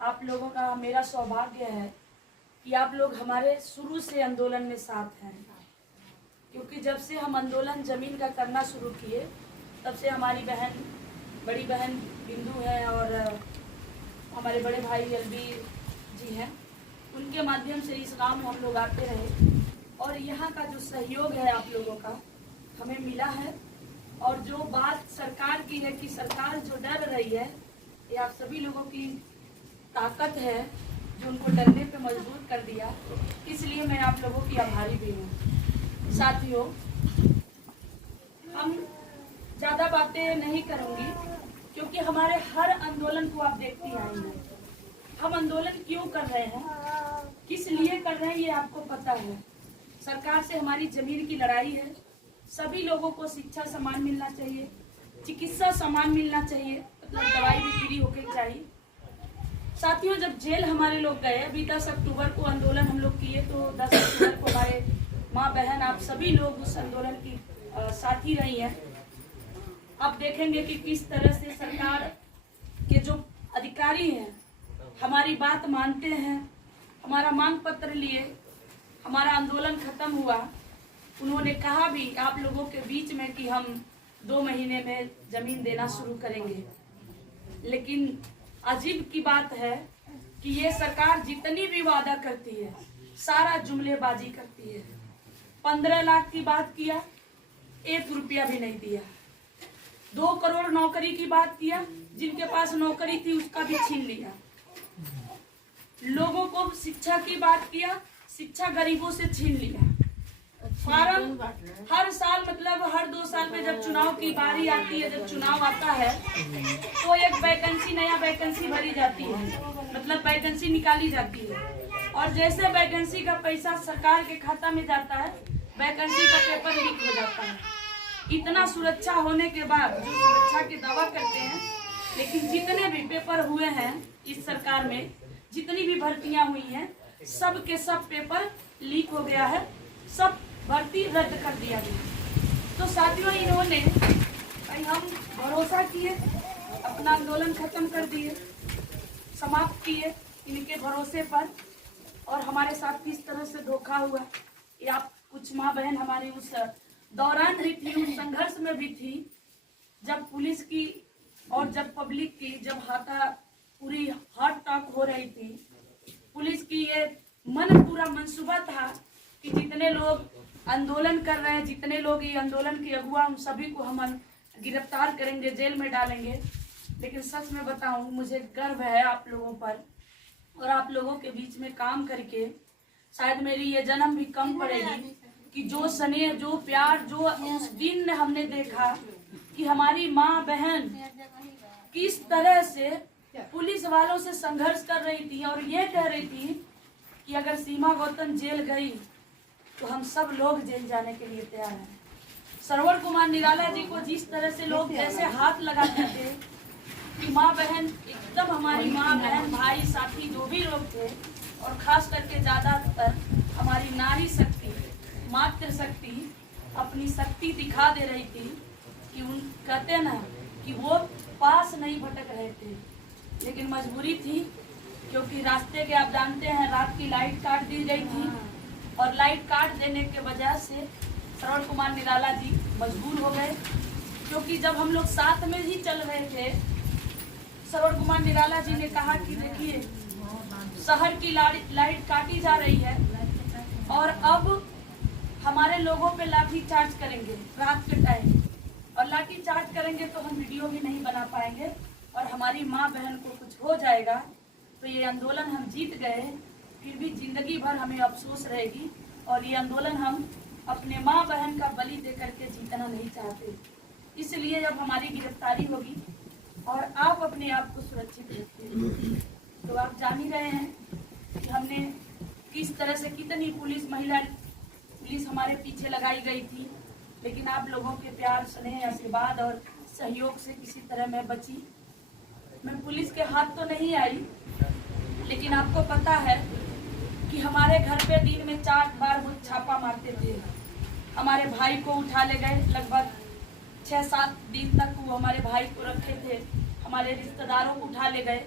आप लोगों का मेरा सौभाग्य है कि आप लोग हमारे शुरू से आंदोलन में साथ हैं, क्योंकि जब से हम आंदोलन ज़मीन का करना शुरू किए तब से हमारी बहन, बड़ी बहन बिंदु है और हमारे बड़े भाई एलबीर जी हैं, उनके माध्यम से इस गांव में हम लोग आते रहे और यहाँ का जो सहयोग है आप लोगों का हमें मिला है। और जो बात सरकार की है कि सरकार जो डर रही है, ये आप सभी लोगों की ताकत है जो उनको डरने पे मजबूर कर दिया, इसलिए मैं आप लोगों की आभारी भी हूँ। साथियों, हम ज़्यादा बातें नहीं करूँगी क्योंकि हमारे हर आंदोलन को आप देखती आई हैं। हम आंदोलन क्यों कर रहे हैं, किस लिए कर रहे हैं, ये आपको पता है। सरकार से हमारी जमीन की लड़ाई है। सभी लोगों को शिक्षा समान मिलना चाहिए, चिकित्सा समान मिलना चाहिए, मतलब दवाई भी फ्री होके चाहिए। साथियों, जब जेल हमारे लोग गए, अभी 10 अक्टूबर को आंदोलन हम लोग किए, तो 10 अक्टूबर को हमारे माँ बहन आप सभी लोग उस आंदोलन की साथी रही हैं। आप देखेंगे कि किस तरह से सरकार के जो अधिकारी हैं हमारी बात मानते हैं। हमारा मांग पत्र लिए, हमारा आंदोलन खत्म हुआ, उन्होंने कहा भी आप लोगों के बीच में कि हम 2 महीने में जमीन देना शुरू करेंगे। लेकिन अजीब की बात है कि ये सरकार जितनी भी वादा करती है सारा जुमलेबाजी करती है। 15 लाख की बात किया, 1 रुपया भी नहीं दिया। 2 करोड़ नौकरी की बात किया, जिनके पास नौकरी थी उसका भी छीन लिया। लोगों को शिक्षा की बात किया, शिक्षा गरीबों से छीन लिया। फार्म हर साल, मतलब हर 2 साल में जब चुनाव की बारी आती है, जब चुनाव आता है तो एक वैकेंसी, नया वैकेंसी भरी जाती है, मतलब वैकेंसी निकाली जाती है। और जैसे वैकेंसी का पैसा सरकार के खाता में जाता है, वैकेंसी का पेपर लीक हो जाता है। इतना सुरक्षा होने के बाद जो सुरक्षा के दावा करते हैं, लेकिन जितने भी पेपर हुए हैं इस सरकार में, जितनी भी भर्तियां हुई हैं, सब के सब पेपर लीक हो गया है, सब भर्ती रद्द कर दिया गया। तो साथियों, इन्होंने भाई हम भरोसा किए, अपना आंदोलन खत्म कर दिए, समाप्त किए इनके भरोसे पर, और हमारे साथ किस तरह से धोखा हुआ ये आप कुछ माँ बहन हमारी उस दौरान रही थी, उस संघर्ष में भी थी, जब पुलिस की और जब पब्लिक की, जब पूरी हार्ट टॉक हो रही थी। पुलिस की ये पूरा मंसूबा था कि जितने लोग आंदोलन कर रहे हैं, जितने लोग ये आंदोलन के अगुआ, उन सभी को हम गिरफ्तार करेंगे, जेल में डालेंगे। लेकिन सच में बताऊं, मुझे गर्व है आप लोगों पर, और आप लोगों के बीच में काम करके शायद मेरी ये जन्म भी कम पड़ेगी कि जो स्नेह, जो प्यार, जो उस दिन हमने देखा कि हमारी माँ बहन किस तरह से पुलिस वालों से संघर्ष कर रही थी और ये कह रही थी कि अगर सीमा गौतम जेल गई तो हम सब लोग जेल जाने के लिए तैयार हैं। श्रवण कुमार निराला जी को जिस तरह से लोग ऐसे हाथ लगाते थे कि माँ बहन, एकदम हमारी माँ बहन, भाई, साथी जो भी लोग थे, और खास करके ज्यादातर हमारी नारी शक्ति, मातृ शक्ति अपनी शक्ति दिखा दे रही थी कि उन कहते ना कि वो पास नहीं भटक रहे थे, लेकिन मजबूरी थी, क्योंकि रास्ते के आप जानते हैं रात की लाइट काट दी गई थी, और लाइट काट देने के वजह से श्रवण कुमार निराला जी मजबूर हो गए। क्योंकि जब हम लोग साथ में ही चल रहे थे, श्रवण कुमार निराला जी ने कहा कि देखिए शहर की लाइट काटी जा रही है और अब हमारे लोगों पे लाठी चार्ज करेंगे रात के टाइम, और लाठी चार्ज करेंगे तो हम वीडियो भी नहीं बना पाएंगे और हमारी माँ बहन को कुछ हो जाएगा। तो ये आंदोलन हम जीत गए, फिर भी जिंदगी भर हमें अफसोस रहेगी, और ये आंदोलन हम अपने माँ बहन का बलि दे करके जीतना नहीं चाहते। इसलिए जब हमारी गिरफ्तारी होगी और आप अपने आप को सुरक्षित रखिए, तो आप जान ही रहे हैं कि हमने किस तरह से कितनी पुलिस हमारे पीछे लगाई गई थी, लेकिन आप लोगों के प्यार, स्नेह, आशीर्वाद और सहयोग से किसी तरह मैं बची। मैं पुलिस के हाथ तो नहीं आई, लेकिन आपको पता है कि हमारे घर पे दिन में 4 बार वो छापा मारते थे। हमारे भाई को उठा ले गए, लगभग 6-7 दिन तक वो हमारे भाई को रखे थे। हमारे रिश्तेदारों को उठा ले गए,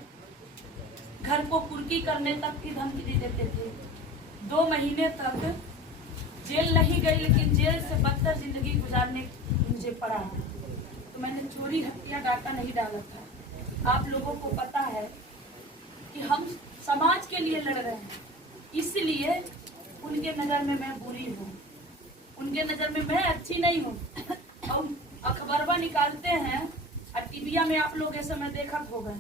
घर को कुर्की करने तक की धमकी देते थे। 2 महीने तक जेल नहीं गई, लेकिन जेल से बदतर जिंदगी गुजारने मुझे पड़ा। तो मैंने चोरी हत्या डाटा नहीं डाला था। आप लोगों को पता है कि हम समाज के लिए लड़ रहे हैं, इसलिए उनके नजर में मैं बुरी हूँ, उनके नजर में मैं अच्छी नहीं हूँ। और अखबारवा निकालते हैं और टीविया में आप लोग ऐसा मैं देखा होगा।